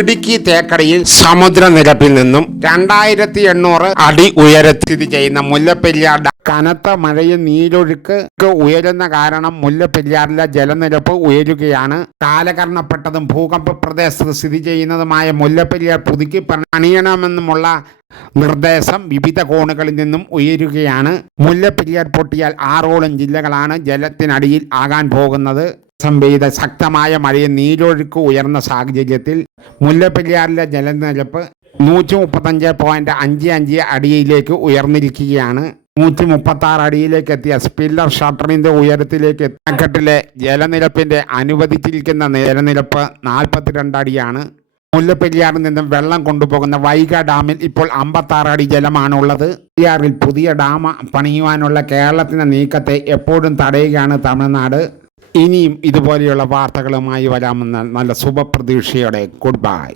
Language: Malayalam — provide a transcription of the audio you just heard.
ഇടുക്കി തേക്കടിയിൽ സമുദ്രനിരപ്പിൽ നിന്നും രണ്ടായിരത്തി എണ്ണൂറ് അടി ഉയരത്തിൽ സ്ഥിതി ചെയ്യുന്ന മുല്ലപ്പെരിയാർ കനത്ത മഴയും നീരൊഴുക്ക് ഉയരുന്ന കാരണം മുല്ലപ്പെരിയാറിലെ ജലനിരപ്പ് ഉയരുകയാണ്. കാലകരണപ്പെട്ടതും ഭൂകമ്പ പ്രദേശത്ത് സ്ഥിതി ചെയ്യുന്നതുമായ മുല്ലപ്പെരിയാർ പുതുക്കി പണിയണമെന്നുമുള്ള നിർദ്ദേശം വിവിധ കോണുകളിൽ നിന്നും ഉയരുകയാണ്. മുല്ലപ്പെരിയാർ പൊട്ടിയാൽ ആറോളം ജില്ലകളാണ് ജലത്തിനടിയിൽ ആകാൻ പോകുന്നത്. ദിവസം പെയ്ത ശക്തമായ മഴയും നീരൊഴുക്ക് ഉയർന്ന സാഹചര്യത്തിൽ മുല്ലപ്പെരിയാറിലെ ജലനിരപ്പ് നൂറ്റി മുപ്പത്തഞ്ച് പോയിന്റ് അഞ്ച് അഞ്ച് അടിയിലേക്ക് ഉയർന്നിരിക്കുകയാണ്. നൂറ്റി മുപ്പത്തി ആറ് അടിയിലേക്ക് എത്തിയ സ്പില്ലർ ഷട്ടറിന്റെ ഉയരത്തിലേക്ക് അണക്കെട്ടിലെ ജലനിരപ്പിന്റെ അനുവദിച്ചിരിക്കുന്ന ജലനിരപ്പ് നാൽപ്പത്തിരണ്ട് അടിയാണ്. മുല്ലപ്പെരിയാറിൽ നിന്നും വെള്ളം കൊണ്ടുപോകുന്ന വൈഗ ഡാമിൽ ഇപ്പോൾ അമ്പത്താറ് അടി ജലമാണുള്ളത്. പെരിയാറിൽ പുതിയ ഡാം പണിയുവാനുള്ള കേരളത്തിന്റെ നീക്കത്തെ എപ്പോഴും തടയുകയാണ് തമിഴ്നാട്. ഇനിയും ഇതുപോലെയുള്ള വാർത്തകളുമായി വരാമെന്ന നല്ല ശുഭപ്രതീക്ഷയോടെ ഗുഡ് ബൈ